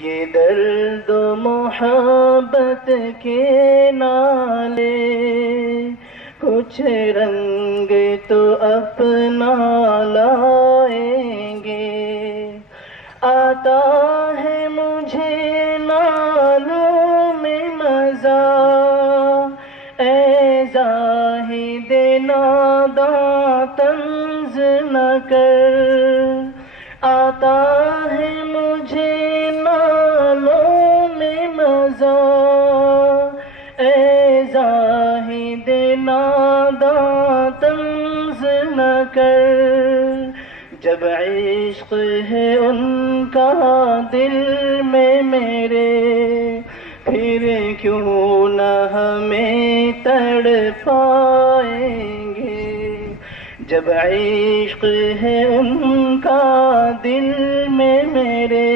یہ درد و محبت کے نالے کچھ رنگ تو اپنا لائیں گے. آتا ہے مجھے نالوں میں مزہ، اے زاہد ناداں طنز نہ کر. آتا ہے مجھے نالوں میں مزہ، اے زاہد ناداں طنز نہ کر. جب عشق ہے ان کا دل میں میرے، پھر کیوں نہ ہمیں تڑپائیں گے. جب عشق ہے ان کا دل میں میرے،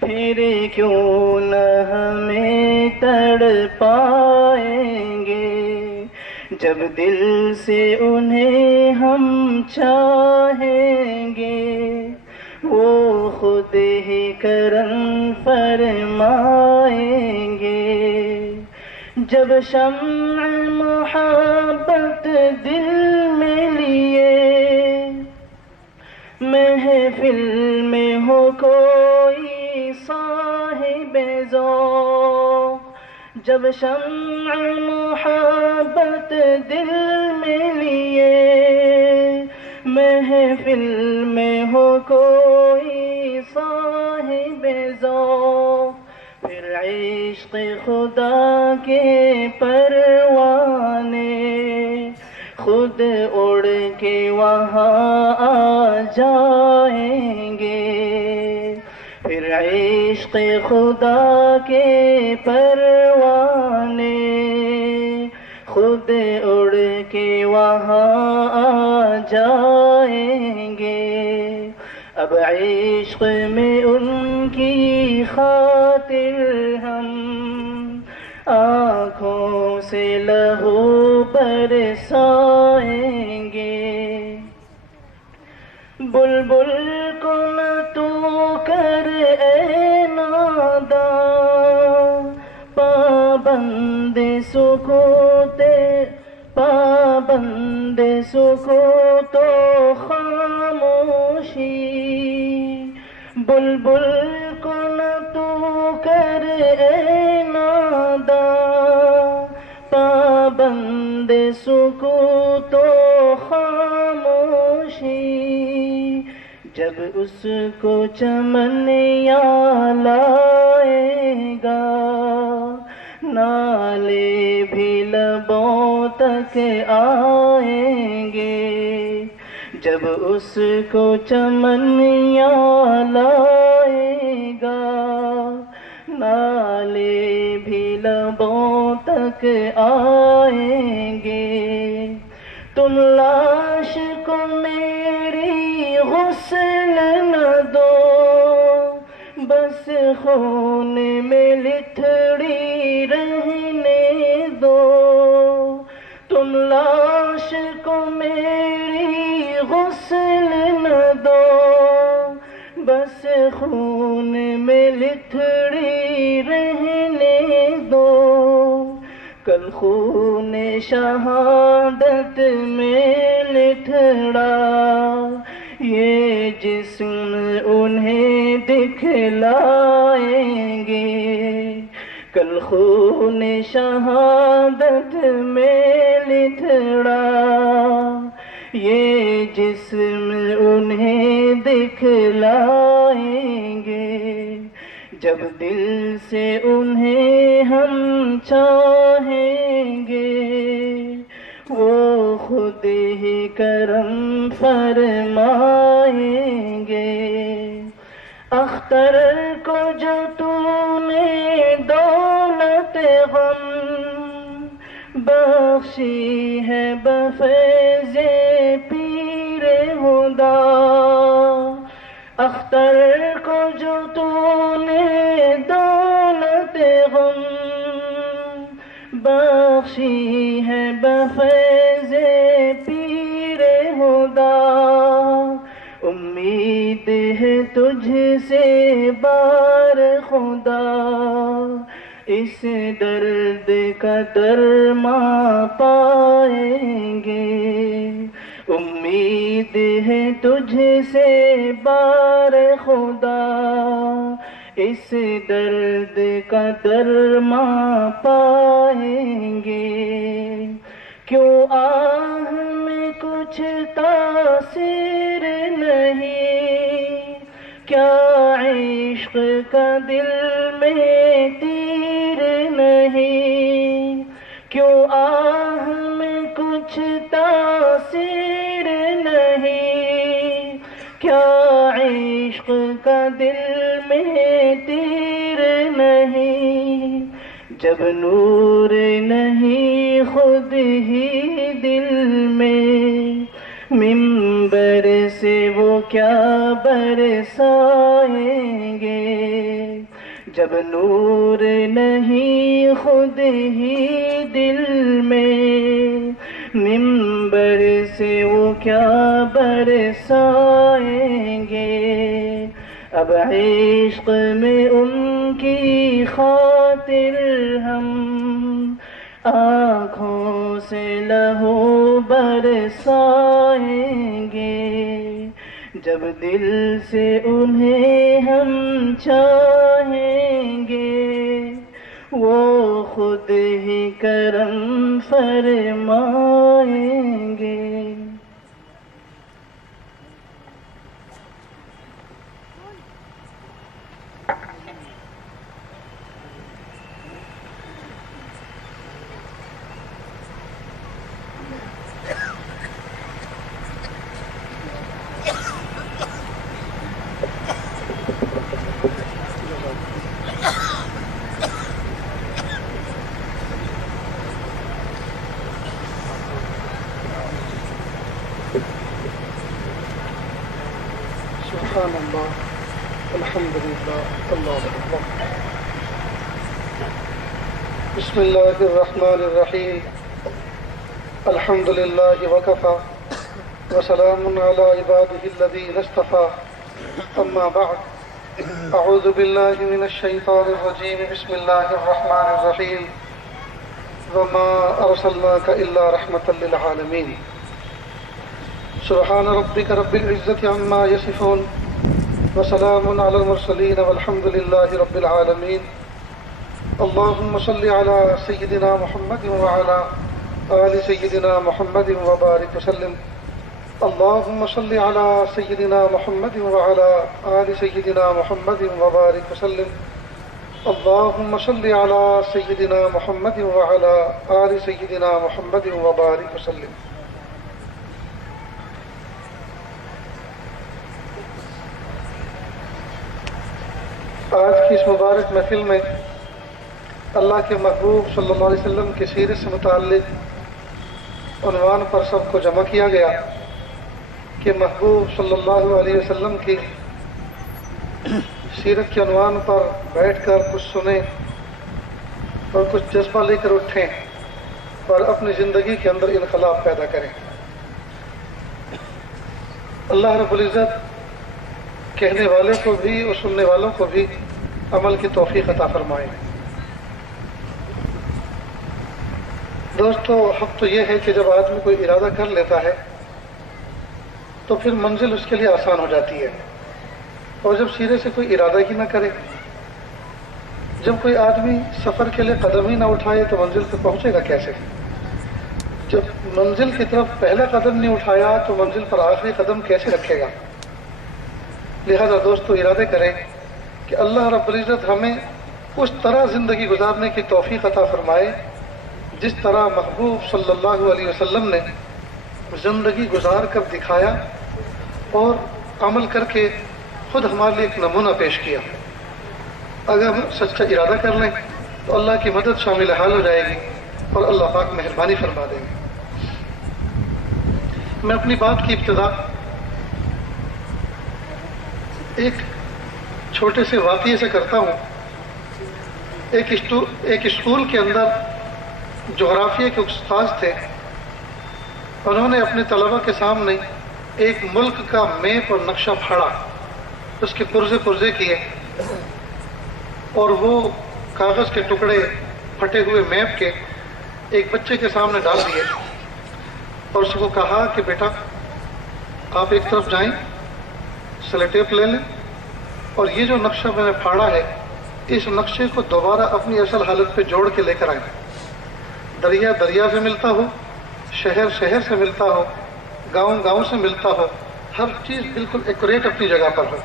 پھر کیوں نہ ہمیں تڑپائیں گے. جب دل سے انہیں ہم چاہیں گے، وہ خود ہی کرم فرمائیں گے. جب شمع محبت دل میں لیے، محفل میں ہو کوئی صاحب ذوق. جب شمع محبت دل میں لیے، محفل میں ہو کوئی صاحب ذوق. پھر عشق خدا کے پروانے خود اڑ کے وہاں آ جائیں گے. پھر عشق خدا کے پروانے خود اڑ کے وہاں آ جائیں گے. اب عشق میں ان کی خاطر ہم آنکھوں سے لہو برسائیں گے. بلبل کو نہ تو کر اے ناداں، پابند سکوت سکوت و خاموشی. بلبل کو نہ تو کر اے ناداں، پابند سکوت و خاموشی. جب اس کو چمن یا لائے گا، نالے بھی لبوں تک آئیں گے. جب اس کو چمن یا لائے گا، نالے بھی لبوں تک آئیں گے. تم لاش کو میری غسل نہ دو، بس خون میں لتھڑی رہنے دو. تم لاش کو میری غسل نہ دو، بس خون میں لتھڑی رہنے دو. کل خون شہادت میں لتھڑا یہ جسم انہیں دکھلائیں گے. کل خون شہادت میں لتھڑا یہ جسم انہیں دکھلائیں گے. جب دل سے انہیں ہم چاہیں گے، وہ خود ہی کرم فرمائیں گے. اختر کو جو تو نے دولت غم بخشی ہے بفیض پیر ہدا. اختر کو جو تو نے دولت غم بخشی ہے بفیض پیر ہدا. امید ہے تجھ سے بار خدا اس درد کا درماں پائیں گے، امید ہے تجھ سے بار خدا اس درد کا درماں پائیں گے۔ کیوں آہ میں کچھ تاثیر نہیں، کیا عشق کا دل میں تیر نہیں، کیوں آہ میں کچھ تاثیر نہیں، کیا عشق کا دل میں تیر نہیں، جب نور نہیں خود ہی دل میں، منبر سے وہ کیا برسائیں گے، جب نور نہیں خود ہی دل میں، منبر سے وہ کیا برسائیں گے۔ اب عشق میں ان کی خاطر ہم آنکھوں سے لہو برسائیں گے، جب دل سے انہیں ہم چاہیں گے، وہ خود ہی کرم فرمائیں گے۔ سبحان اللہ، الحمدللہ، اللہ اکبر۔ بسم اللہ الرحمن الرحیم، الحمدللہ وکفی وسلام علی عبادہ الذین اصطفی، اما بعد، اعوذ باللہ من الشیطان الرجیم، بسم اللہ الرحمن الرحیم، وما ارسلناک الا رحمۃ للعالمین۔ سبحان ربک رب العزة عما یصفون وسلام علی المرسلین والحمد للہ رب العالمین۔ اللہم صل علی سیدنا محمد وعلی آل سیدنا محمد وبارک وسلم۔ اللہم صل علی سیدنا محمد وعلی آل سیدنا محمد وبارک وسلم۔ اللہم صل علی سیدنا محمد وعلی آل سیدنا محمد وبارک وسلم۔ آج کی اس مبارک محفل میں اللہ کے محبوب صلی اللہ علیہ وسلم کی سیرت سے متعلق عنوان پر سب کو جمع کیا گیا کہ محبوب صلی اللہ علیہ وسلم کی سیرت کے عنوان پر بیٹھ کر کچھ سنیں اور کچھ جذبہ لے کر اٹھیں اور اپنی زندگی کے اندر انقلاب پیدا کریں۔ اللہ رب العزت کہنے والے کو بھی اور سننے والوں کو بھی عمل کی توفیق عطا فرمائے۔ دوستو، حق تو یہ ہے کہ جب آدمی کوئی ارادہ کر لیتا ہے تو پھر منزل اس کے لیے آسان ہو جاتی ہے، اور جب سیرے سے کوئی ارادہ ہی نہ کرے، جب کوئی آدمی سفر کے لیے قدم ہی نہ اٹھائے تو منزل پہ پہنچے گا کیسے؟ جب منزل کی طرف پہلا قدم نہیں اٹھایا تو منزل پر آخری قدم کیسے رکھے گا؟ لہذا دوستو ارادے کریں کہ اللہ رب العزت ہمیں اس طرح زندگی گزارنے کی توفیق عطا فرمائے جس طرح محبوب صلی اللہ علیہ وسلم نے زندگی گزار کر دکھایا اور عمل کر کے خود ہمارے لیے ایک نمونہ پیش کیا۔ اگر ہم سچا ارادہ کر لیں تو اللہ کی مدد شامل حال ہو جائے گی اور اللہ پاک مہربانی فرما دیں گے۔ میں اپنی بات کی ابتدا ایک چھوٹے سے واقعے سے کرتا ہوں۔ ایک اسکول کے اندر جغرافیہ کے استاد تھے، انہوں نے اپنے طلبہ کے سامنے ایک ملک کا میپ اور نقشہ پھاڑا، اس کے پرزے کیے اور وہ کاغذ کے ٹکڑے پھٹے ہوئے میپ کے ایک بچے کے سامنے ڈال دیے اور اس کو کہا کہ بیٹا آپ ایک طرف جائیں، سیلو ٹیپ لے لیں اور یہ جو نقشہ میں نے پھاڑا ہے اس نقشے کو دوبارہ اپنی اصل حالت پہ جوڑ کے لے کر آئیں۔ دریا دریا سے ملتا ہو، شہر شہر سے ملتا ہو، گاؤں گاؤں سے ملتا ہو، ہر چیز بالکل ایکوریٹ اپنی جگہ پر ہو۔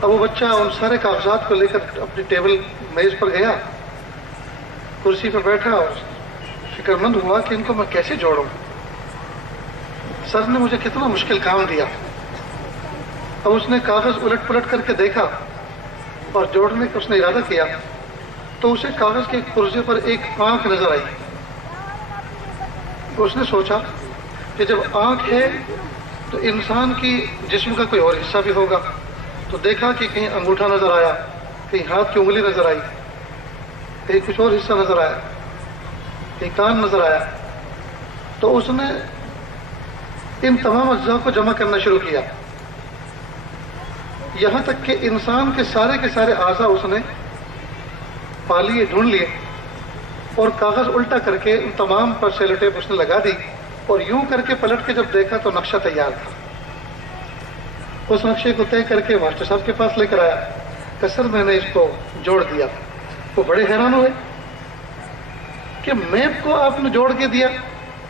اب وہ بچہ ان سارے کاغذات کو لے کر اپنی ٹیبل میز پر گیا، کرسی پر بیٹھا اور فکر مند ہوا کہ ان کو میں کیسے جوڑوں۔ سر نے مجھے کتنا مشکل کام دیا۔ اب اس نے کاغذ الٹ پلٹ کر کے دیکھا اور جوڑنے کا اس نے ارادہ کیا تو اسے کاغذ کے ایک پرزے پر ایک آنکھ نظر آئی۔ اس نے سوچا کہ جب آنکھ ہے تو انسان کی جسم کا کوئی اور حصہ بھی ہوگا، تو دیکھا کہ کہیں انگوٹھا نظر آیا، کہیں ہاتھ کی انگلی نظر آئی، کہیں کچھ اور حصہ نظر آیا، کہیں کان نظر آیا۔ تو اس نے ان تمام اجزاء کو جمع کرنا شروع کیا، یہاں تک کہ انسان کے سارے اعضاء اس نے پا لیے، ڈھونڈ لیے، اور کاغذ الٹا کر کے ان تمام پر سیلو ٹیپ اس نے لگا دی اور یوں کر کے پلٹ کے جب دیکھا تو نقشہ تیار تھا۔ اس نقشے کو طے کر کے ماسٹر صاحب کے پاس لے کر آیا کہ سر میں نے اس کو جوڑ دیا۔ وہ بڑے حیران ہوئے کہ میپ کو آپ نے جوڑ کے دیا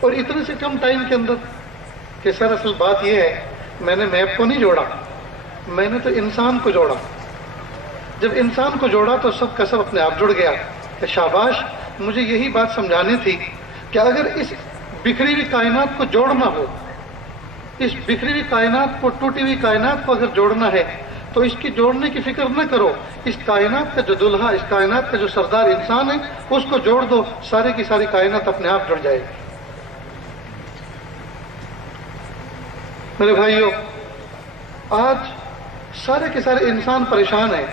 اور اتنے سے کم ٹائم کے اندر، کہ سر اصل بات یہ ہے میں نے میپ کو نہیں جوڑا، میں نے تو انسان کو جوڑا۔ جب انسان کو جوڑا تو سب کا سب اپنے آپ جڑ گیا کہ شاباش، مجھے یہی بات سمجھانی تھی کہ اگر اس بکھری ہوئی کائنات کو جوڑنا ہو، اس بکھری ہوئی کائنات کو، ٹوٹی ہوئی کائنات کو اگر جوڑنا ہے تو اس کی جوڑنے کی فکر نہ کرو، اس کائنات کا جو دلہا، اس کائنات کا جو سردار انسان ہے اس کو جوڑ دو، سارے کی ساری کائنات اپنے آپ جڑ جائے گی۔ میرے بھائیو، آج سارے کے سارے انسان پریشان ہیں۔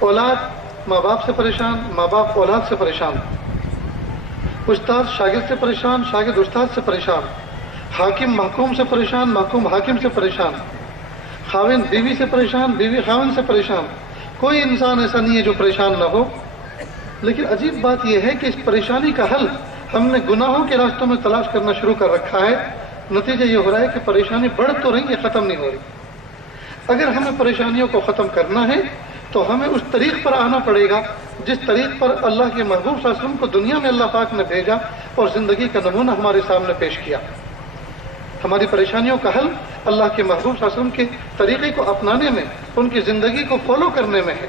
اولاد ماں باپ سے پریشان، ماں باپ اولاد سے پریشان، استاد شاگرد سے پریشان، شاگرد استاد سے پریشان، حاکم محکوم سے پریشان، محکوم حاکم سے پریشان، خاوند بیوی سے پریشان، بیوی خاوند سے پریشان۔ کوئی انسان ایسا نہیں ہے جو پریشان نہ ہو۔ لیکن عجیب بات یہ ہے کہ اس پریشانی کا حل ہم نے گناہوں کے راستوں میں تلاش کرنا شروع کر رکھا ہے۔ نتیجہ یہ ہو رہا ہے کہ پریشانی بڑھ تو رہی ہے، ختم نہیں ہو رہی۔ اگر ہمیں پریشانیوں کو ختم کرنا ہے تو ہمیں اس طریق پر آنا پڑے گا جس طریق پر اللہ کے محبوب صلی اللہ علیہ وسلم کو دنیا میں اللہ پاک نے بھیجا اور زندگی کا نمونہ ہمارے سامنے پیش کیا۔ ہماری پریشانیوں کا حل اللہ کے محبوب صلی اللہ علیہ وسلم کے طریقے کو اپنانے میں، ان کی زندگی کو فالو کرنے میں ہے۔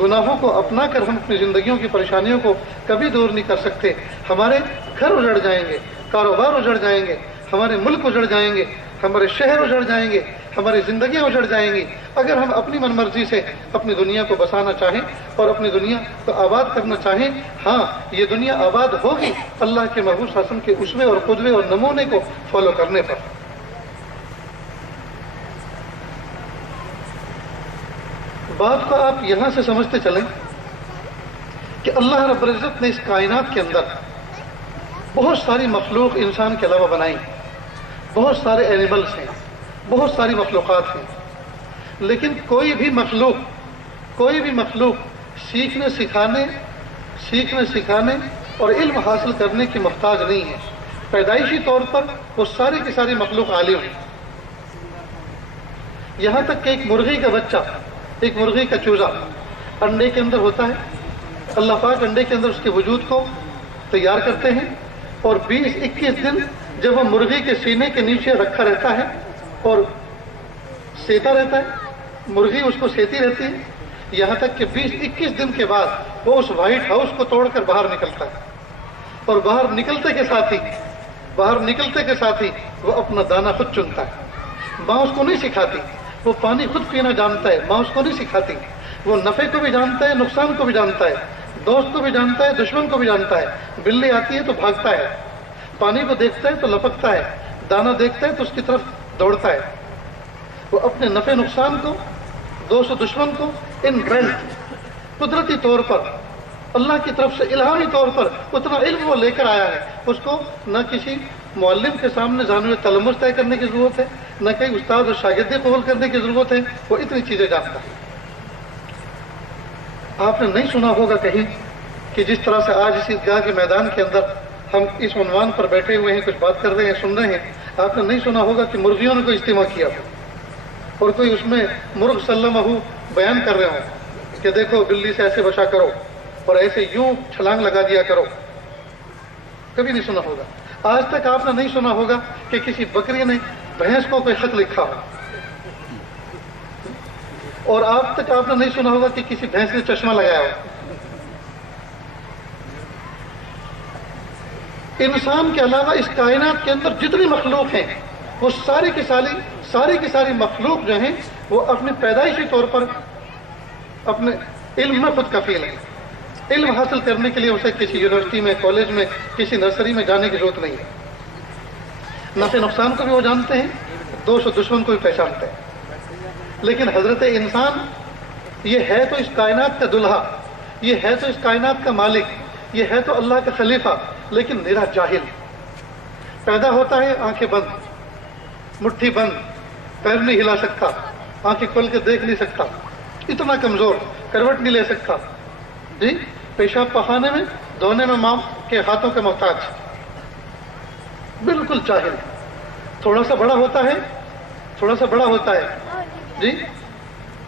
گناہوں کو اپنا کر ہم اپنی زندگیوں کی پریشانیوں کو کبھی دور نہیں کر سکتے۔ ہمارے گھر اجڑ جائیں گے، کاروبار اجڑ جائیں گے، ہمارے ملک اجڑ جائیں گے، ہمارے شہر اجڑ جائیں گے، ہماری زندگیاں اجڑ جائیں گی اگر ہم اپنی من مرضی سے اپنی دنیا کو بسانا چاہیں اور اپنی دنیا کو آباد کرنا چاہیں۔ ہاں، یہ دنیا آباد ہوگی اللہ کے محبوب صلی اللہ علیہ وسلم کے اسوے اور قدوے اور نمونے کو فالو کرنے پر۔ بات کو آپ یہاں سے سمجھتے چلیں کہ اللہ رب العزت نے اس کائنات کے اندر بہت ساری مخلوق انسان کے علاوہ بنائی، بہت سارے اینیملز ہیں، بہت ساری مخلوقات ہیں، لیکن کوئی بھی مخلوق سیکھنے سکھانے اور علم حاصل کرنے کی محتاج نہیں ہے۔ پیدائشی طور پر وہ ساری کی ساری مخلوق عالم ہے۔ یہاں تک کہ ایک مرغی کا بچہ، ایک مرغی کا چوزا انڈے کے اندر ہوتا ہے، اللہ پاک انڈے کے اندر اس کے وجود کو تیار کرتے ہیں اور 20-21 دن جب وہ مرغی کے سینے کے نیچے رکھا رہتا ہے اور سیتا رہتا ہے، مرغی اس کو سیتی رہتی ہے، یہاں تک کہ 20-21 دن کے بعد وہ اس وائٹ ہاؤس کو توڑ کر باہر نکلتا ہے اور باہر نکلتے کے ساتھ ہی وہ اپنا دانہ خود چنتا ہے۔ ماں اس کو نہیں سکھاتی، وہ پانی خود پینا جانتا ہے، ماں اس کو نہیں سکھاتی۔ وہ نفع کو بھی جانتا ہے، نقصان کو بھی جانتا ہے، دوست کو بھی جانتا ہے، دشمن کو بھی جانتا ہے۔ بلی آتی ہے تو بھاگتا ہے، پانی کو دیکھتا ہے تو لپکتا ہے، دانہ دیکھتا ہے تو اس کی طرف دوڑتا ہے۔ وہ اپنے نفع نقصان کو، دوست و دشمن کو ان برینڈ قدرتی طور پر اللہ کی طرف سے الہامی طور پر اتنا علم وہ لے کر آیا ہے، اس کو نہ کسی معلم کے سامنے زانویہ تلمس طے کرنے کی ضرورت ہے، نہ کہیں استاد اور شاگردی قبول کرنے کی ضرورت ہے، وہ اتنی چیزیں جانتا ہے۔ آپ نے نہیں سنا ہوگا کہیں کہ جس طرح سے آج اس عیدگاہ کے میدان کے اندر ہم اس عنوان پر بیٹھے ہوئے ہیں، کچھ بات کر رہے ہیں، سن رہے ہیں، آپ نے نہیں سنا ہوگا کہ مرغیوں نے کوئی اجتماع کیا ہو اور کوئی اس میں مرغ سلمہ بیان کر رہے ہوں کہ دیکھو بلی سے ایسے بچا کرو اور ایسے یوں چھلانگ لگا دیا کرو۔ کبھی نہیں سنا ہوگا۔ آج تک آپ نے نہیں سنا ہوگا کہ کسی بکری نے بھینس کو کوئی خط لکھا ہو، اور آج تک آپ نے نہیں سنا ہوگا کہ کسی بھینس نے چشمہ لگایا ہو۔ انسان کے علاوہ اس کائنات کے اندر جتنی مخلوق ہیں وہ ساری کی ساری مخلوق جو ہیں وہ اپنے پیدائشی طور پر اپنے علم میں خود کفیل ہیں۔ علم حاصل کرنے کے لیے اسے کسی یونیورسٹی میں، کالج میں، کسی نرسری میں جانے کی ضرورت نہیں ہے۔ نفع نقصان کو بھی وہ جانتے ہیں، دوست و دشمن کو بھی پہچانتے ہیں۔ لیکن حضرت انسان یہ ہے تو اس کائنات کا دلہا، یہ ہے تو اس کائنات کا مالک، یہ ہے تو اللہ کا خلیفہ، لیکن نرا جاہل۔ پیدا ہوتا ہے آنکھیں بند، مٹھی بند، پیر نہیں ہلا سکتا، آنکھیں کھول کے دیکھ نہیں سکتا، اتنا کمزور، کروٹ نہیں لے سکتا، جی پیشاب پخانے میں، دھونے میں ماں کے ہاتھوں کے محتاج، بالکل جاہل۔ تھوڑا سا بڑا ہوتا ہے جی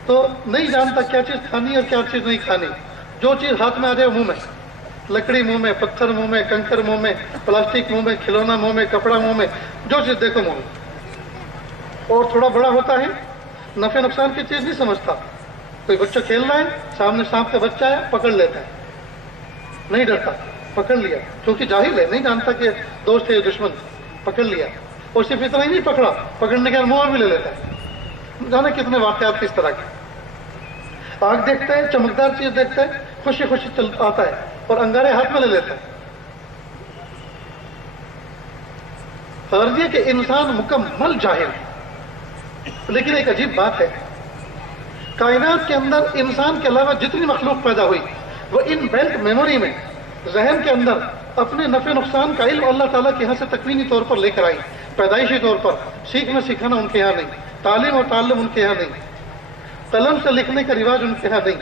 تو نہیں جانتا کیا چیز کھانی اور کیا چیز نہیں کھانی، جو چیز ہاتھ میں آ جائے منہ میں، لکڑی منہ میں، پتھر منہ میں، کنکر منہ میں، پلاسٹک منہ میں، کھلونا منہ میں، کپڑا منہ میں، جو چیز دیکھو منہ میں۔ اور تھوڑا بڑا ہوتا ہے نفع نقصان کی چیز نہیں سمجھتا، کوئی بچہ کھیل رہا ہے، سامنے سانپ کا بچہ ہے، پکڑ لیتا ہے، نہیں ڈرتا، پکڑ لیا، کیونکہ جاہل ہے، نہیں جانتا کہ دوست ہے یا دشمن، پکڑ لیا۔ اور صرف اتنا ہی نہیں پکڑا، پکڑنے کے بعد منہ میں بھی لے لیتا ہے۔ جانے کتنے واقعات کس طرح کے۔ آگ دیکھتا ہے، چمکدار چیز دیکھتا ہے، خوشی خوشی چل آتا ہے اور انگارے ہاتھ میں لے لیتا ہے۔ غرض یہ کہ انسان مکمل جاہل ہے۔ لیکن ایک عجیب بات ہے، کائنات کے اندر انسان کے علاوہ جتنی مخلوق پیدا ہوئی وہ ان بیلٹ میموری میں، ذہن کے اندر اپنے نفع نقصان کا علم اللہ تعالیٰ کے یہاں سے تکوینی طور پر لے کر آئی، پیدائشی طور پر۔ سیکھنا سکھانا ان کے یہاں نہیں، تعلیم اور تعلم ان کے یہاں نہیں، قلم سے لکھنے کا رواج ان کے یہاں نہیں۔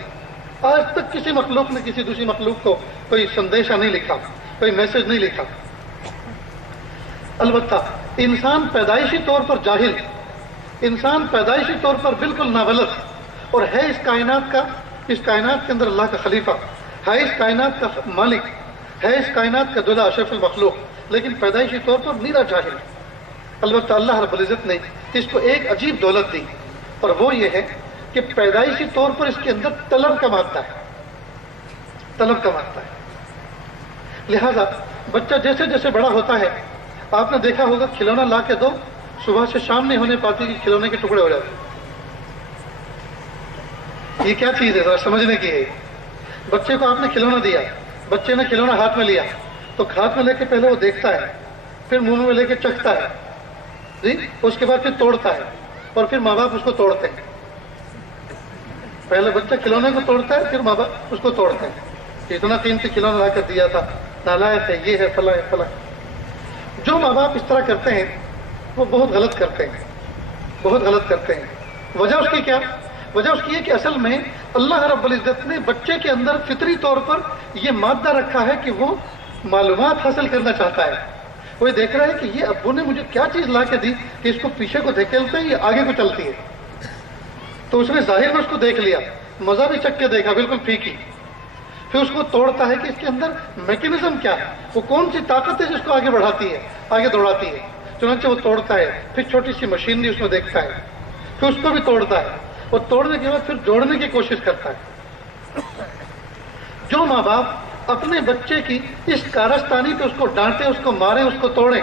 آج تک کسی مخلوق نے کسی دوسری مخلوق کو کوئی سندیشہ نہیں لکھا، کوئی میسج نہیں لکھا۔ البتہ انسان پیدائشی طور پر جاہل، انسان پیدائشی طور پر بالکل نابلد، اور ہے اس کائنات کے اندر اللہ کا خلیفہ، ہے اس کائنات کا مالک، ہے اس کائنات کا دلہا، اشرف المخلوق، لیکن پیدائشی طور پر نیرا جاہل۔ البتہ اللہ رب العزت نے اس کو ایک عجیب دولت دی، اور وہ یہ ہے کہ پیدائشی طور پر اس کے اندر طلب کا مادہ ہے۔ لہذا بچہ جیسے جیسے بڑا ہوتا ہے، آپ نے دیکھا ہوگا کھلونا لا کے دو، صبح سے شام نہیں ہونے پاتی کہ کھلونے کے ٹکڑے ہو جاتے۔ یہ کیا چیز ہے ذرا سمجھنے کی ہے۔ بچے کو آپ نے کھلونا دیا، بچے نے کھلونا ہاتھ میں لیا تو ہاتھ میں لے کے پہلے وہ دیکھتا ہے، پھر منہ میں لے کے چکھتا ہے، جی اس کے بعد پھر توڑتا ہے، اور پھر ماں باپ اس کو توڑتے ہیں۔ پہلے بچہ کھلونے کو توڑتا ہے، پھر ماں باپ اس کو توڑتے ہیں۔ اتنا قیمتی کھلونا لا کر دیا تھا، نالائق ہے، یہ ہے، فلاں ہے، فلاں۔ جو ماں باپ اس طرح کرتے ہیں وہ بہت غلط کرتے ہیں۔ وجہ اس کی کیا؟ وجہ اس کی ہے کہ اصل میں اللہ رب العزت نے بچے کے اندر فطری طور پر یہ مادہ رکھا ہے کہ وہ معلومات حاصل کرنا چاہتا ہے۔ وہ یہ دیکھ رہا ہے کہ یہ ابو نے مجھے کیا چیز لا کے دی کہ اس کو پیچھے کو دھکیلتے ہیں، یہ آگے کو چلتی ہے۔ تو اس نے ظاہر میں اس کو دیکھ لیا، مزہ بھی چکھ کے دیکھا، بالکل پھیکی۔ پھر اس کو توڑتا ہے کہ اس کے اندر میکینزم کیا ہے، وہ کون سی طاقت ہے جس کو آگے بڑھاتی ہے، آگے دوڑاتی ہے۔ چنانچہ وہ توڑتا ہے، پھر چھوٹی سی مشینری اس میں دیکھتا ہے، پھر اس کو بھی توڑتا ہے، اور توڑنے کے بعد پھر جوڑنے کی کوشش کرتا ہے۔ جو ماں باپ اپنے بچے کی اس کارستانی پہ اس کو ڈانٹے، اس کو مارے، اس کو توڑے،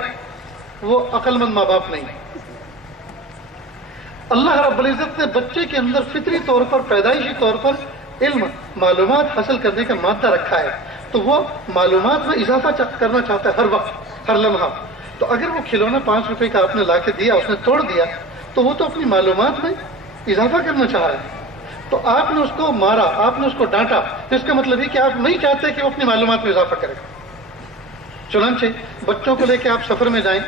وہ عقل مند ماں باپ نہیں۔ اللہ رب العزت نے بچے کے اندر فطری طور پر، پیدائشی طور پر علم، معلومات حاصل کرنے کا مادہ رکھا ہے، تو وہ معلومات میں اضافہ کرنا چاہتا ہے ہر وقت، ہر لمحہ۔ تو اگر وہ کھلونا 5 روپے کا آپ نے لا کے دیا، اس نے توڑ دیا، تو وہ تو اپنی معلومات میں اضافہ کرنا چاہ رہا ہے۔ تو آپ نے اس کو مارا، آپ نے اس کو ڈانٹا، اس کا مطلب یہ کہ آپ نہیں چاہتے کہ وہ اپنی معلومات میں اضافہ کرے۔ چنانچہ بچوں کو لے کے آپ سفر میں جائیں،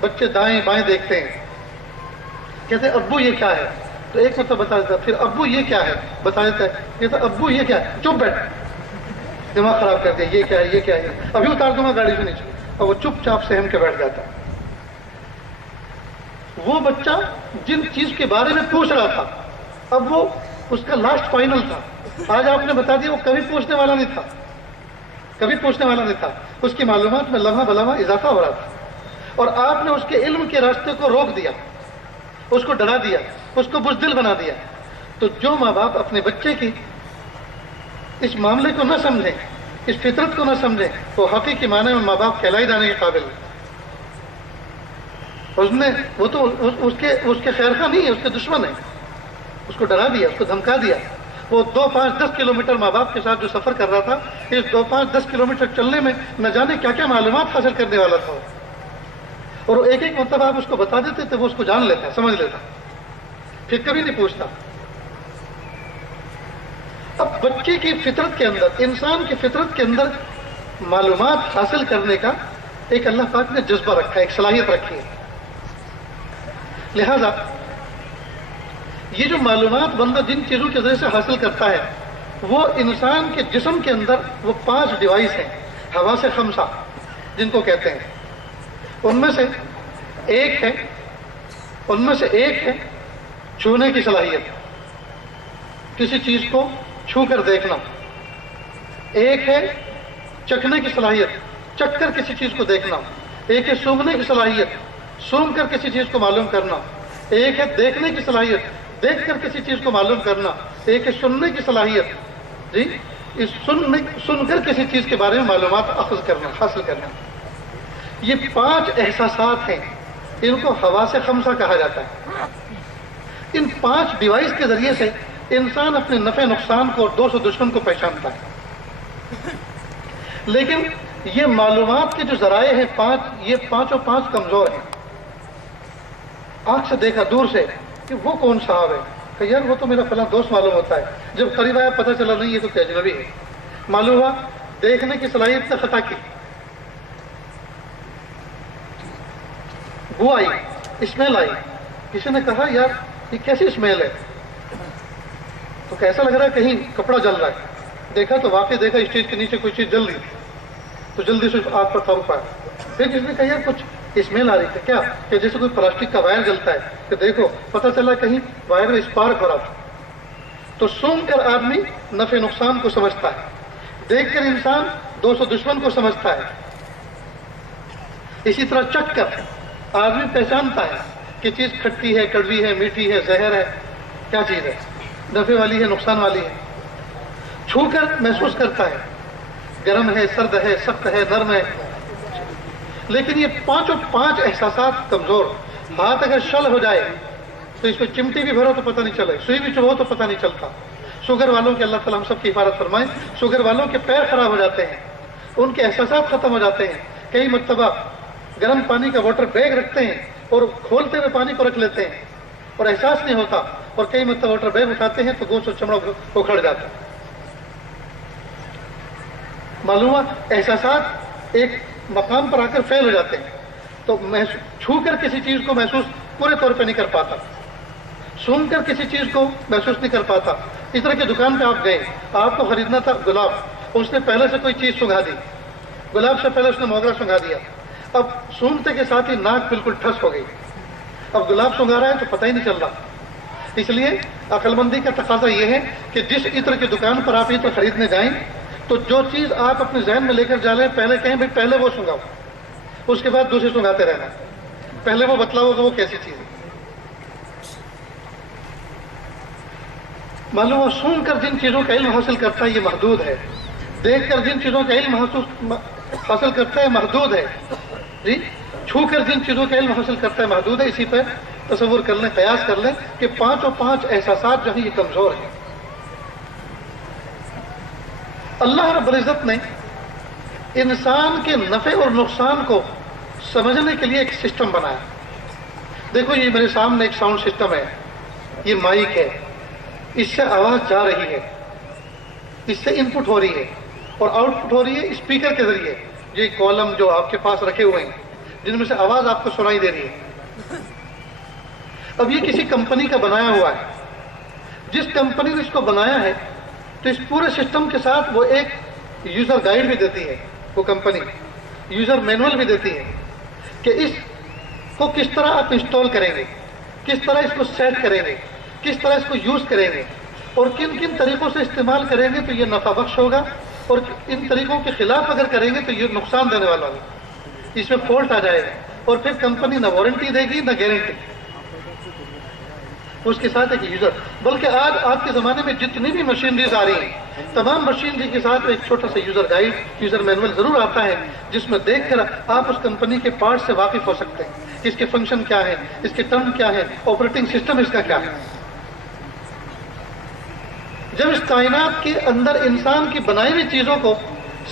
بچے دائیں بائیں دیکھتے ہیں، کہتے ہیں ابو یہ کیا ہے، تو ایک مطلب بتا دیتا ہے، پھر ابو یہ کیا ہے بتا دیتا ہے، کہتا ہے ابو یہ کیا ہے، چپ بیٹھ، دماغ خراب کر دیا، یہ کیا ہے یہ کیا ہے، ابھی اتار دوں گا گاڑی سے نیچے، اور وہ چپ چاپ سہم کے بیٹھ جاتا ہے۔ وہ بچہ جن چیز کے بارے میں پوچھ رہا تھا اب وہ اس کا لاسٹ فائنل تھا، آج آپ نے بتا دیا، وہ کبھی پوچھنے والا نہیں تھا، کبھی پوچھنے والا نہیں تھا، اس کی معلومات میں لمحہ بلمحہ اضافہ ہو رہا تھا، اور آپ نے اس کے علم کے راستے کو روک دیا، اس کو ڈرا دیا، اس کو بزدل بنا دیا۔ تو جو ماں باپ اپنے بچے کی اس معاملے کو نہ سمجھیں، اس فطرت کو نہ سمجھیں، تو حقیقی معنی میں ماں باپ کہلائے جانے کے قابل نہیں۔ وہ تو اس کے خیر خواہ نہیں ہے، اس کے دشمن ہے، اس کو ڈرا دیا، اس کو دھمکا دیا۔ وہ 2 5 10 کلومیٹر ماں باپ کے ساتھ جو سفر کر رہا تھا، اس 2 5 10 کلومیٹر چلنے میں نہ جانے کیا کیا معلومات حاصل کرنے والا تھا، اور وہ ایک ایک مطلب آپ اس کو بتا دیتے تھے، وہ اس کو جان لیتا، سمجھ لیتا، پھر کبھی نہیں پوچھتا۔ اب بچے کی فطرت کے اندر، انسان کی فطرت کے اندر معلومات حاصل کرنے کا ایک اللہ پاک نے جذبہ رکھا ہے، ایک صلاحیت رکھی ہے۔ لہذا یہ جو معلومات بندہ جن چیزوں کے ذریعے سے حاصل کرتا ہے، وہ انسان کے جسم کے اندر وہ 5 ڈیوائس ہیں، حواس خمسہ جن کو کہتے ہیں۔ ان میں سے ایک ہے چھونے کی صلاحیت، کسی چیز کو چھو کر دیکھنا۔ ایک ہے چکھنے کی صلاحیت، چکھ کر کسی چیز کو دیکھنا۔ ایک ہے سونگھنے کی صلاحیت، سونگھ کر کسی چیز کو معلوم کرنا۔ ایک ہے دیکھنے کی صلاحیت، دیکھ کر کسی چیز کو معلوم کرنا۔ ایک ہے سننے کی صلاحیت، جی سن کر کسی چیز کے بارے میں معلومات حاصل کرنا۔ یہ 5 احساسات ہیں، ان کو حواس خمسہ کہا جاتا ہے۔ ان 5 ڈیوائس کے ذریعے سے انسان اپنے نفع نقصان کو اور دوست و دشمن کو پہچانتا ہے۔ لیکن یہ معلومات کے جو ذرائع ہیں 5، یہ 5 کمزور ہیں۔ آنکھ سے دیکھا دور سے کہ وہ کون صاحب ہے، کہ یار وہ تو میرا فلاں دوست معلوم ہوتا ہے، جب قریب آیا پتہ چلا نہیں یہ تو اجنبی ہے۔ معلوم ہوا دیکھنے کی صلاحیت سے خطا کی، بو آئی، اسمیل آئی، کسی نے کہا یار یہ کیسی اسمیل ہے، تو کیسا لگ رہا ہے کہیں کپڑا جل رہا ہے، دیکھا تو واقعی دیکھا اسٹیج کے نیچے کوئی چیز جل رہی تھی، تو جلدی سے آگ پر قابو پایا۔ پھر کسی نے کہا یار کچھ اسمیل آ رہی تھی کیا، کہ جیسے کوئی پلاسٹک کا وائر جلتا ہے، کہ دیکھو پتہ چلا کہیں وائر میں اسپارک ہو رہا تھا۔ تو سونگ کر آدمی نفع نقصان کو سمجھتا ہے، دیکھ کر انسان دوست و دشمن کو سمجھتا ہے۔ اسی طرح چکھ کر آدمی پہچانتا ہے کہ چیز کھٹی ہے، کڑوی ہے، میٹھی ہے، زہر ہے، کیا چیز ہے، نفع والی ہے، نقصان والی ہے۔ چھو کر محسوس کرتا ہے، گرم ہے، سرد ہے، سخت ہے، نرم ہے۔ لیکن یہ 5 احساسات کمزور۔ ہاتھ اگر شل ہو جائے تو اس کو چمٹی بھی بھرو تو پتہ نہیں چلے، سوئی بھی چبھو تو پتہ نہیں چلتا۔ شوگر والوں کے اللہ تعالیٰ ہم سب کی حفاظت فرمائیں، شوگر والوں کے پیر خراب ہو جاتے ہیں، ان کے احساسات ختم ہو جاتے ہیں۔ کئی مرتبہ گرم پانی کا واٹر بیگ رکھتے ہیں اور کھولتے ہوئے پانی کو رکھ لیتے ہیں اور احساس نہیں ہوتا، اور کئی مرتبہ واٹر بیگ اٹھاتے ہیں تو گوشت اور چمڑا اکھڑ جاتا ہے۔ معلوم احساسات ایک مقام پر آ کر فیل ہو جاتے ہیں، تو چھو کر کسی چیز کو محسوس پورے طور پہ نہیں کر پاتا، سن کر کسی چیز کو محسوس نہیں کر پاتا۔ اس طرح کی دکان پہ آپ گئے، آپ کو خریدنا تھا گلاب، اس نے پہلے سے کوئی چیز سنگھا دی، گلاب سے پہلے اس نے موگرا سنگھا دیا، اب سونگتے کے ساتھ ہی ناک بالکل ٹھس ہو گئی، اب گلاب سنگھا رہا ہے تو پتہ ہی نہیں چل رہا۔ اس لیے عقل مندی کا تقاضا یہ ہے کہ جس عطر کی دکان پر آپ عطر خریدنے جائیں تو جو چیز آپ اپنے ذہن میں لے کر جا رہے ہیں پہلے کہیں بھائی پہلے وہ سنگھاؤ، اس کے بعد دوسرے سنگھاتے رہنا، پہلے وہ بتلاؤ کہ وہ کیسی چیز ہے۔ معلوم ہو سن کر جن چیزوں کا علم حاصل کرتا ہے یہ محدود ہے، دیکھ کر جن چیزوں کا علم حاصل کرتا ہے محدود ہے، جی چھو کر جن چیزوں کا علم حاصل کرتا ہے محدود ہے۔ اسی پہ تصور کر لیں، قیاس کر لیں کہ 5 احساسات جو ہیں یہ کمزور ہیں۔ اللہ رب العزت نے انسان کے نفع اور نقصان کو سمجھنے کے لیے ایک سسٹم بنایا۔ دیکھو یہ میرے سامنے ایک ساؤنڈ سسٹم ہے، یہ مائک ہے، اس سے آواز جا رہی ہے، اس سے ان پٹ ہو رہی ہے اور آؤٹ پٹ ہو رہی ہے اسپیکر کے ذریعے، یہ کالم جو آپ کے پاس رکھے ہوئے ہیں جن میں سے آواز آپ کو سنائی دے رہی ہے۔ اب یہ کسی کمپنی کا بنایا ہوا ہے، جس کمپنی نے اس کو بنایا ہے تو اس پورے سسٹم کے ساتھ وہ ایک یوزر گائیڈ بھی دیتی ہے، وہ کمپنی یوزر مینول بھی دیتی ہے کہ اس کو کس طرح آپ انسٹال کریں گے، کس طرح اس کو سیٹ کریں گے، کس طرح اس کو یوز کریں گے، اور کن کن طریقوں سے استعمال کریں گے تو یہ نفع بخش ہوگا، اور ان طریقوں کے خلاف اگر کریں گے تو یہ نقصان دینے والا ہوگا، اس میں فالٹ آ جائے گا، اور پھر کمپنی نہ وارنٹی دے گی نہ گارنٹی، اس کے ساتھ ایک یوزر۔ بلکہ آج کے زمانے میں جتنی بھی مشینریز آ رہی ہیں، تمام مشینری کے ساتھ ایک چھوٹا سا یوزر گائیڈ، یوزر مینول ضرور آتا ہے، جس میں دیکھ کر آپ اس کمپنی کے پارٹ سے واقف ہو سکتے ہیں، اس کے فنکشن کیا ہے، اس کے ٹرم کیا ہے، آپریٹنگ سسٹم اس کا کیا ہے۔ جب اس کائنات کے اندر انسان کی بنائی ہوئی چیزوں کو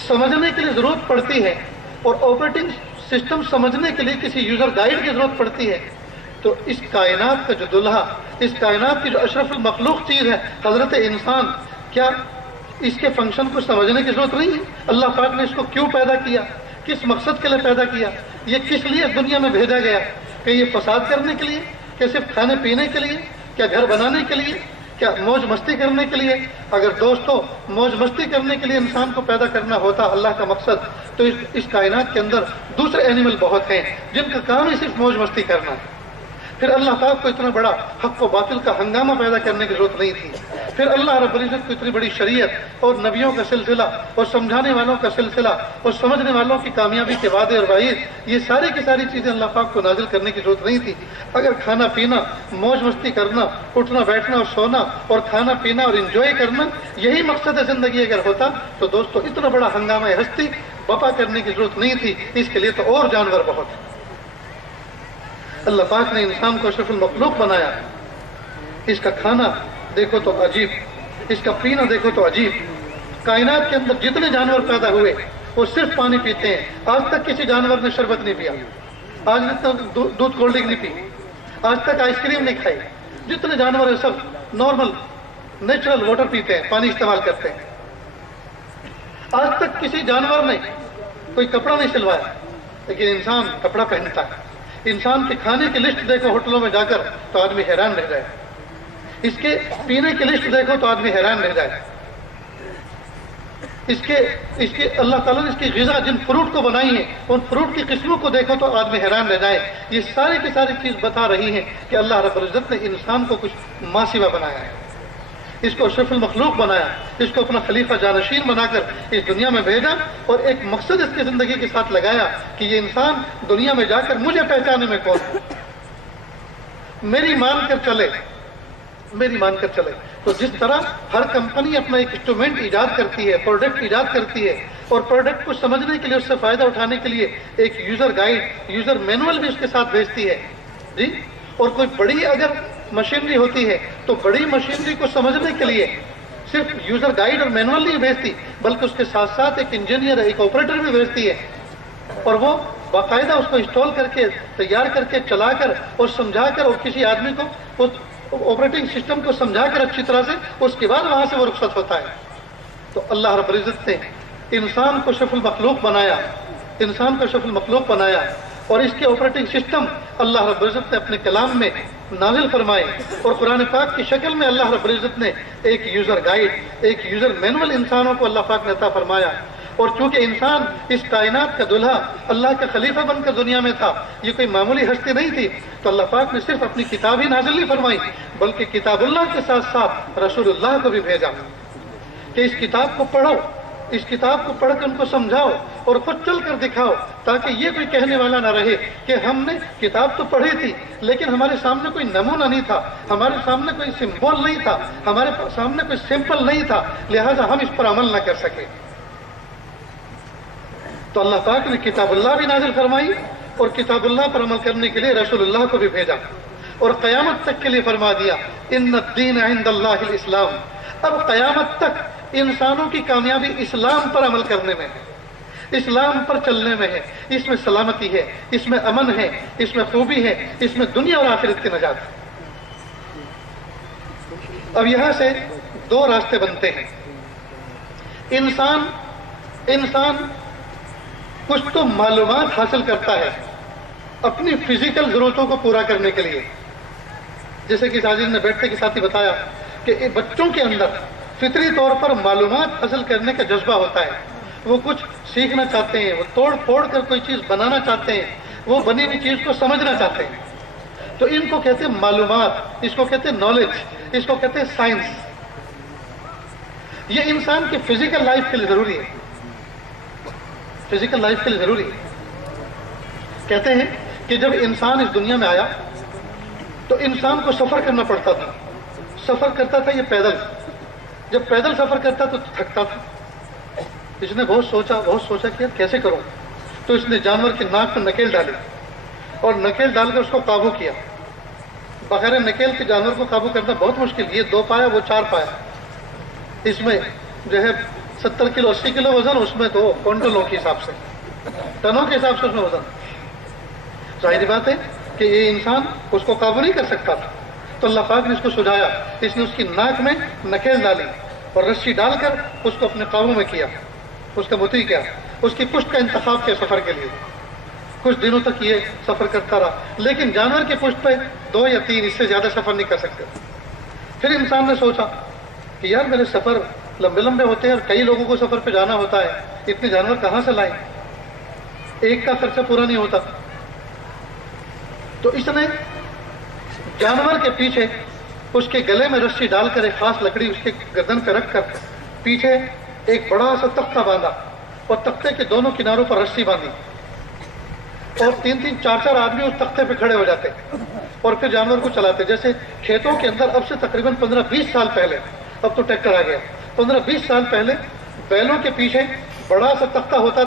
سمجھنے کے لیے ضرورت پڑتی ہے اور آپریٹنگ سسٹم سمجھنے کے لیے کسی یوزر گائیڈ کی ضرورت پڑتی ہے، تو اس کائنات کا جو دلہا، اس کائنات کی جو اشرف المخلوق چیز ہے حضرت انسان، کیا اس کے فنکشن کو سمجھنے کی ضرورت نہیں ہے؟ اللہ پاک نے اس کو کیوں پیدا کیا، کس مقصد کے لیے پیدا کیا، یہ کس لیے دنیا میں بھیجا گیا؟ کہ یہ فساد کرنے کے لیے، کہ صرف کھانے پینے کے لیے، کیا گھر بنانے کے لیے، کیا موج مستی کرنے کے لیے؟ اگر دوستو موج مستی کرنے کے لیے انسان کو پیدا کرنا ہوتا اللہ کا مقصد، تو اس کائنات کے اندر دوسرے اینیمل بہت ہیں جن کا کام ہی صرف موج مستی کرنا ہے۔ پھر اللہ پاک کو اتنا بڑا حق و باطل کا ہنگامہ پیدا کرنے کی ضرورت نہیں تھی۔ پھر اللہ رب العزت کو اتنی بڑی شریعت اور نبیوں کا سلسلہ اور سمجھانے والوں کا سلسلہ اور سمجھنے والوں کی کامیابی کے وعدے اور وعید، یہ ساری کی ساری چیزیں اللہ پاک کو نازل کرنے کی ضرورت نہیں تھی۔ اگر کھانا پینا، موج مستی کرنا، اٹھنا بیٹھنا اور سونا اور کھانا پینا اور انجوائے کرنا یہی مقصد ہے زندگی اگر ہوتا، تو دوستو اتنا بڑا ہنگامہ ہستی بپا کرنے کی ضرورت نہیں تھی۔ اس کے لیے تو اور جانور بہت ہیں۔ اللہ پاک نے انسان کو اشرف المخلوق بنایا، اس کا کھانا دیکھو تو عجیب، اس کا پینا دیکھو تو عجیب۔ کائنات کے اندر جتنے جانور پیدا ہوئے وہ صرف پانی پیتے ہیں۔ آج تک کسی جانور نے شربت نہیں پیا، آج تک دودھ کولڈ ڈرنک نہیں پی، آج تک آئس کریم نہیں کھائی۔ جتنے جانور ہیں سب نارمل نیچرل واٹر پیتے ہیں، پانی استعمال کرتے ہیں۔ آج تک کسی جانور نے کوئی کپڑا نہیں سلوایا، لیکن انسان کپڑا پہنتا ہے۔ انسان کے کھانے کی لسٹ دیکھو ہوٹلوں میں جا کر تو آدمی حیران رہ جائے، اس کے پینے کی لسٹ دیکھو تو آدمی حیران رہ جائے۔ اس کے اللہ تعالیٰ نے اس کی غذا جن فروٹ کو بنائی ہے، ان فروٹ کی قسموں کو دیکھو تو آدمی حیران رہ جائے۔ یہ ساری کی ساری چیز بتا رہی ہے کہ اللہ رب العزت نے انسان کو کچھ ماں سوا بنایا ہے، اس کو اشرف المخلوق بنایا، اس کو اپنا خلیفہ جانشین بنا کر اس دنیا میں بھیجا، اور ایک مقصد اس کی زندگی کے ساتھ لگایا کہ یہ انسان دنیا میں جا کر مجھے پہچانے میں کون ہے، میری مان کر چلے، میری مان کر چلے۔ تو جس طرح ہر کمپنی اپنا ایک انسٹرومنٹ ایجاد کرتی ہے، پروڈکٹ ایجاد کرتی ہے، اور پروڈکٹ کو سمجھنے کے لیے، اس سے فائدہ اٹھانے کے لیے ایک یوزر گائیڈ، یوزر مینول بھی اس کے ساتھ بھیجتی ہے جی۔ اور کوئی بڑی اگر مشینری ہوتی ہے تو بڑی مشینری کو سمجھنے کے لیے صرف یوزر گائیڈ اور مینول نہیں بھیجتی، بلکہ اس کے ساتھ ساتھ ایک انجینئر، ایک آپریٹر بھی بھیجتی ہے، اور وہ باقاعدہ اس کو انسٹال کر کے، تیار کر کے، چلا کر اور سمجھا کر، اور کسی آدمی کو اس آپریٹنگ سسٹم کو سمجھا کر اچھی طرح سے، اس کے بعد وہاں سے وہ رخصت ہوتا ہے۔ تو اللہ رب العزت نے انسان کو اشرف المخلوق بنایا، انسان کو اشرف المخلوق بنایا، اور اس کے آپریٹنگ سسٹم اللہ رب العزت نے اپنے کلام میں نازل فرمائے، اور قرآن پاک کی شکل میں اللہ رب العزت نے ایک یوزر گائیڈ، ایک یوزر مینول انسانوں کو اللہ پاک نے عطا فرمایا۔ اور چونکہ انسان اس کائنات کا دلہا، اللہ کا خلیفہ بن کر دنیا میں تھا، یہ کوئی معمولی ہستی نہیں تھی، تو اللہ پاک نے صرف اپنی کتاب ہی نازل نہیں فرمائی، بلکہ کتاب اللہ کے ساتھ ساتھ رسول اللہ کو بھی بھیجا کہ اس کتاب کو پڑھو، اس کتاب کو پڑھ کر ان کو سمجھاؤ اور خود چل کر دکھاؤ، تاکہ یہ کوئی کہنے والا نہ رہے کہ ہم نے کتاب تو پڑھی تھی لیکن ہمارے سامنے کوئی نمونہ نہیں تھا، ہمارے سامنے کوئی سمبول نہیں تھا، ہمارے سامنے کوئی سمپل نہیں تھا، لہذا ہم اس پر عمل نہ کر سکے۔ تو اللہ پاک نے کتاب اللہ بھی نازل فرمائی، اور کتاب اللہ پر عمل کرنے کے لیے رسول اللہ کو بھی بھیجا، اور قیامت تک کے لیے فرما دیا ان الدین عند اللہ الاسلام۔ اب قیامت تک انسانوں کی کامیابی اسلام پر عمل کرنے میں ہے، اسلام پر چلنے میں ہے، اس میں سلامتی ہے، اس میں امن ہے، اس میں خوبی ہے، اس میں دنیا اور آخرت کی نجات ہے۔ اب یہاں سے دو راستے بنتے ہیں۔ انسان کچھ تو معلومات حاصل کرتا ہے اپنی فزیکل ضرورتوں کو پورا کرنے کے لیے، جیسے کہ ساجد نے بیٹھتے کے ساتھ ہی بتایا کہ بچوں کے اندر فطری طور پر معلومات حاصل کرنے کا جذبہ ہوتا ہے، وہ کچھ سیکھنا چاہتے ہیں، وہ توڑ پھوڑ کر کوئی چیز بنانا چاہتے ہیں، وہ بنی ہوئی چیز کو سمجھنا چاہتے ہیں. تو ان کو کہتے ہیں معلومات، اس کو کہتے ہیں نالج، اس کو کہتے ہیں سائنس. یہ انسان کی فزیکل لائف کے لیے ضروری ہے، فزیکل لائف کے لیے ضروری ہے. کہتے ہیں کہ جب انسان اس دنیا میں آیا تو انسان کو سفر کرنا پڑتا تھا. سفر کرتا تھا یہ پیدل. جب پیدل سفر کرتا تو تھکتا تھا. اس نے بہت سوچا کہ کیسے کروں. تو اس نے جانور کی ناک پر نکیل ڈالی اور نکیل ڈال کر اس کو قابو کیا. بغیر نکیل کے جانور کو قابو کرنا بہت مشکل. یہ 2 پایا، وہ 4 پایا. اس میں جو ہے 70 کلو 80 کلو وزن، اس میں تو کونٹلوں کے حساب سے، ٹنوں کے حساب سے اس میں وزن. ظاہری بات ہے کہ یہ انسان اس کو قابو نہیں کر سکتا تھا. تو اللہ پاک نے اس کو سجایا. اس نے اس کی ناک میں نکیل ڈالی اور رسی ڈال کر اس کو اپنے قابو میں کیا، اس کا مطیع کیا. اس کی پشت کا انتخاب کیا سفر کے لیے. کچھ دنوں تک یہ سفر کرتا رہا، لیکن جانور کی پشت پہ 2 یا 3 اس سے زیادہ سفر نہیں کر سکتے. پھر انسان نے سوچا کہ یار میرے سفر لمبے لمبے ہوتے ہیں اور کئی لوگوں کو سفر پہ جانا ہوتا ہے، اتنے جانور کہاں سے لائیں، ایک کا خرچہ پورا نہیں ہوتا. تو اس نے جانور کے پیچھے اس کے گلے میں رسی ڈال کر ایک خاص لکڑی اس کے گردن پہ رکھ کر پیچھے ایک بڑا سا تختہ باندھا اور تختے کے دونوں کناروں پر رسی باندھی اور 3-3 4-4 آدمی اس تختے پہ کھڑے ہو جاتے اور پھر جانور کو چلاتے. جیسے کھیتوں کے اندر اب سے تقریباً 15-20 سال پہلے، اب تو ٹریکٹر آ گیا، 15-20 سال پہلے بیلوں کے پیچھے بڑا سا تختہ ہوتا